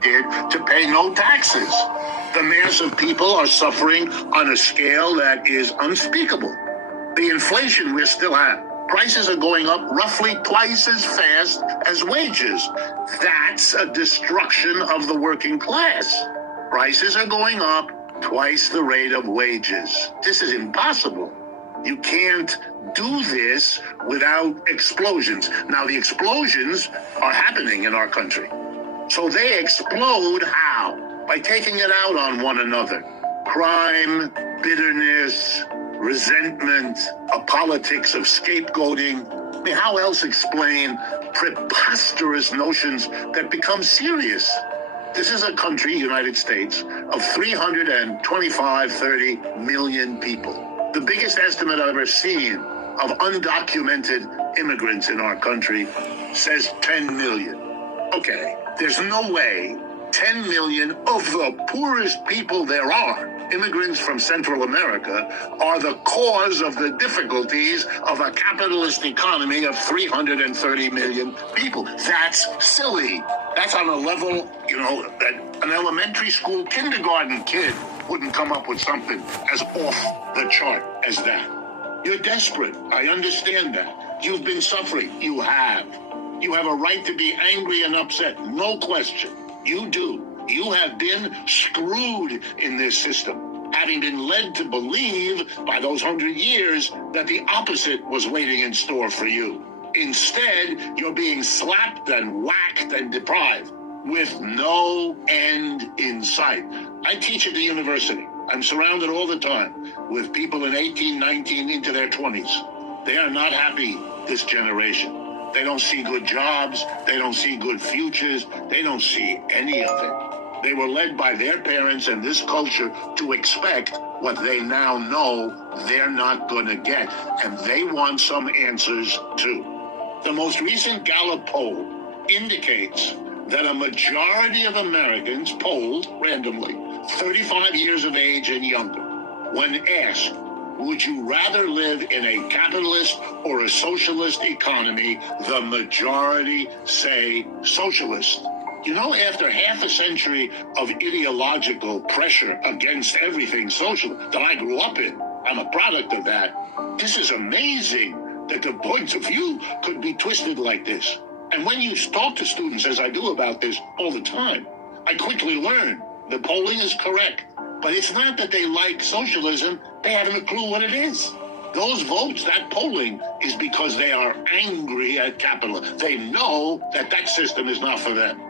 did to pay no taxes. The mass of people are suffering on a scale that is unspeakable. The inflation we're still at. Prices are going up roughly twice as fast as wages. That's a destruction of the working class. Prices are going up twice the rate of wages. This is impossible. You can't do this without explosions. Now, the explosions are happening in our country. So they explode how? By taking it out on one another. Crime, bitterness, resentment, a politics of scapegoating. I mean, how else explain preposterous notions that become serious? This is a country, United States, of 30 million people. The biggest estimate I've ever seen of undocumented immigrants in our country says 10 million. Okay, there's no way 10 million of the poorest people there are, immigrants from Central America, are the cause of the difficulties of a capitalist economy of 330 million people. That's silly. That's on a level, that an elementary school kindergarten kid wouldn't come up with something as off the chart as that. You're desperate. I understand that. You've been suffering. You have. You have a right to be angry and upset. No question. You do. You have been screwed in this system, having been led to believe by those 100 years that the opposite was waiting in store for you. Instead, you're being slapped and whacked and deprived with no end in sight. I teach at the university. I'm surrounded all the time with people in 18, 19, into their 20s. They are not happy, this generation. They don't see good jobs. They don't see good futures. They don't see any of it. They were led by their parents and this culture to expect what they now know they're not going to get. And they want some answers too. The most recent Gallup poll indicates that a majority of Americans polled randomly, 35 years of age and younger, when asked, would you rather live in a capitalist or a socialist economy, the majority say socialist. After half a century of ideological pressure against everything social that I grew up in, I'm a product of that. This is amazing that the points of view could be twisted like this. And when you talk to students, as I do about this all the time, I quickly learn the polling is correct. But it's not that they like socialism. They haven't a clue what it is. Those votes, that polling, is because they are angry at capitalism. They know that system is not for them.